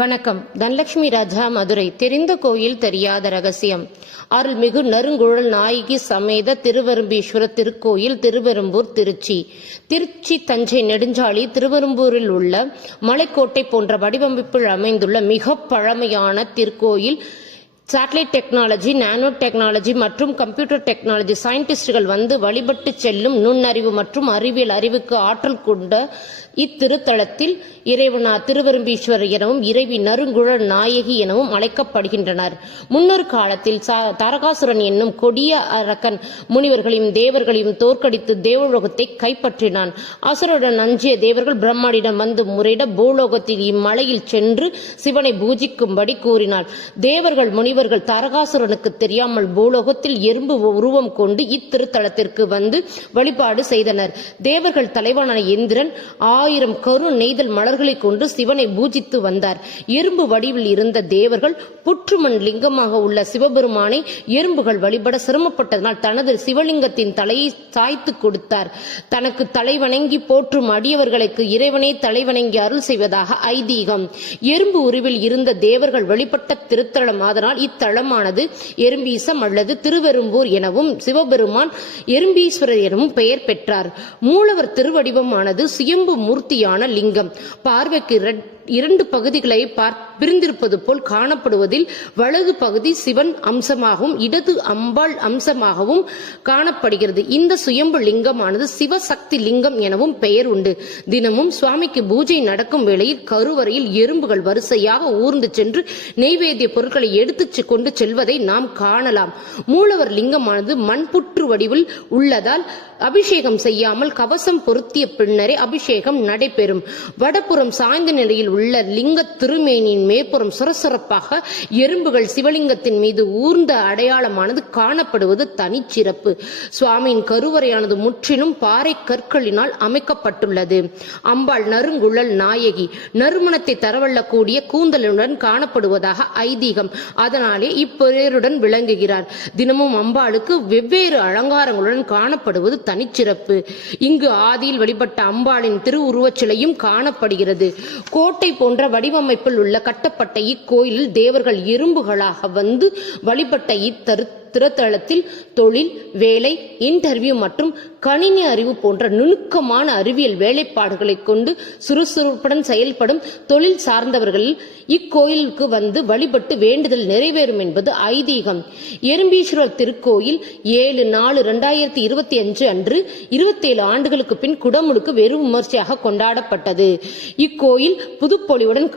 வணக்கம். தனலட்சுமி ராஜா, மதுரை. தெரிந்த கோயில் தெரியாத ரகசியம். அருள்மிகு நறுங்குழல் நாயகி சமேத திருவரும்பீஸ்வரர் திருக்கோயில், திருவெரும்பூர், திருச்சி. திருச்சி தஞ்சை நெடுஞ்சாலை திருவெரும்பூரில் உள்ள மலைக்கோட்டை போன்ற வடிவமைப்பில் அமைந்துள்ள மிக பழமையான திருக்கோயில். சேட்டலைட் டெக்னாலஜி, நானோ டெக்னாலஜி மற்றும் கம்ப்யூட்டர் டெக்னாலஜி சயின்டிஸ்டுகள் வந்து வழிபட்டு செல்லும் நுண்ணறிவு மற்றும் அறிவியல் அறிவுக்கு ஆற்றல் கொண்ட இத்திருத்தலத்தில் இறைவனார் திருவரும்பீஸ்வரர் எனவும் இறைவி நறுங்குழல் நாயகி எனவும் அழைக்கப்படுகின்றனர். முன்னொரு காலத்தில் தாரகாசுரன் என்னும் கொடிய அரக்கன் முனிவர்களையும் தேவர்களையும் தோற்கடித்து தேவலோகத்தை கைப்பற்றினான். அசுரனுடன் அஞ்சிய தேவர்கள் பிரம்மனிடம் வந்து முறையிட பூலோகத்தில் இம்மலையில் சென்று சிவனை பூஜிக்கும்படி கூறினார். தேவர்கள் முனிவர்கள் தாரகாசுரனுக்கு தெரியாமல் பூலோகத்தில் எறும்பு உருவம் கொண்டு இத்திருத்தலத்திற்கு வந்து வழிபாடு செய்தனர். தேவர்கள் தலைவனான இந்திரன் 1000 கரு நெய்தல் மலர்களை கொண்டு சிவனை பூஜித்து வந்தார். எறும்பு வடிவில் இருந்த தேவர்கள் புற்றுமண் லிங்கமாக உள்ள சிவபெருமானை எறும்புகள் வழிபட சிரமப்பட்டதனால் தனது சிவலிங்கத்தின் தலையை சாய்த்து கொடுத்தார். தனக்கு தலைவணங்கி போற்றும் அடியவர்களுக்கு இறைவனே தலைவணங்கி அருள் செய்வதாக ஐதீகம். எறும்பு உருவில் இருந்த தேவர்கள் வழிபட்ட திருத்தலம். அதனால் இத்தலமானது எறும்பீசம் அல்லது திருவெரும்பூர் எனவும் சிவபெருமான் எறும்பீஸ்வரர் எனவும் பெயர் பெற்றார். மூலவர் திருவடிவமானது சுயம்பு மூர்த்தியான லிங்கம். பார்வைக்கு 2 பகுதிகளை பிரிந்திருப்பது போல் காணப்படுவதில் வலது பகுதி சிவன் அம்சமாகவும் இடது அம்பாள் அம்சமாகவும் காணப்படுகிறது. இந்த சுயம்பு லிங்கமானது சிவசக்தி லிங்கம் எனவும் பெயர் உண்டு. தினமும் சுவாமிக்கு பூஜை நடக்கும் வேளையில் கருவறையில் எறும்புகள் வரிசையாக ஊர்ந்து சென்று நெய்வேத்திய பொருட்களை எடுத்து கொண்டு செல்வதை நாம் காணலாம். மூலவர் லிங்கமானது மண்புற்று வடிவில் உள்ளதால் அபிஷேகம் செய்யாமல் கவசம் பொருத்திய பின்னரே அபிஷேகம் நடைபெறும். வடப்புறம் சாய்ந்த நிலையில் உள்ள லிங்க திருமேனியின் மேற்புறம் சுரசுரப்பாக எறும்புகள் சிவலிங்கத்தின் மீது ஊர்ந்த அடையாளமானது காணப்படுவது தனிச்சிறப்பு. சுவாமியின் கருவறையானது முற்றிலும் பாறை கற்களினால் அமைக்கப்பட்டுள்ளது. அம்பாள் நறுங்குழல் நாயகி நறுமணத்தை தரவள்ளக்கூடிய கூந்தலுடன் காணப்படுவதாக ஐதீகம். அதனாலே இப்பெயருடன் விளங்குகிறார். தினமும் அம்பாளுக்கு வெவ்வேறு அலங்காரங்களுடன் காணப்படுவது தனிச்சிறப்பு. இங்கு ஆதியில் வழிபட்ட அம்பாளின் திருவுருவச் சிலையும் காணப்படுகிறது. கோட்டை போன்ற வடிவமைப்பில் உள்ள கட்டப்பட்ட இக்கோயிலில் தேவர்கள் எறும்புகளாக வந்து வழிபட்ட திருத்தலத்தில் தொழில், வேலை, இன்டர்வியூ மற்றும் கணினி அறிவு போன்ற நுணுக்கமான அறிவியல் வேலைப்பாடுகளை கொண்டு சுறுசுறுப்புடன் செயல்படும் தொழில் சார்ந்தவர்கள் இக்கோயிலுக்கு வந்து வழிபட்டு வேண்டுதல் நிறைவேறும் என்பது ஐதீகம். எறும்பீஸ்வரர் திருக்கோயில் 7/4/2025 அன்று 27 ஆண்டுகளுக்கு பின் குடமுழுக்கு வெறும் விமர்சையாக கொண்டாடப்பட்டது. இக்கோயில் புதுப்பொலிவுடன்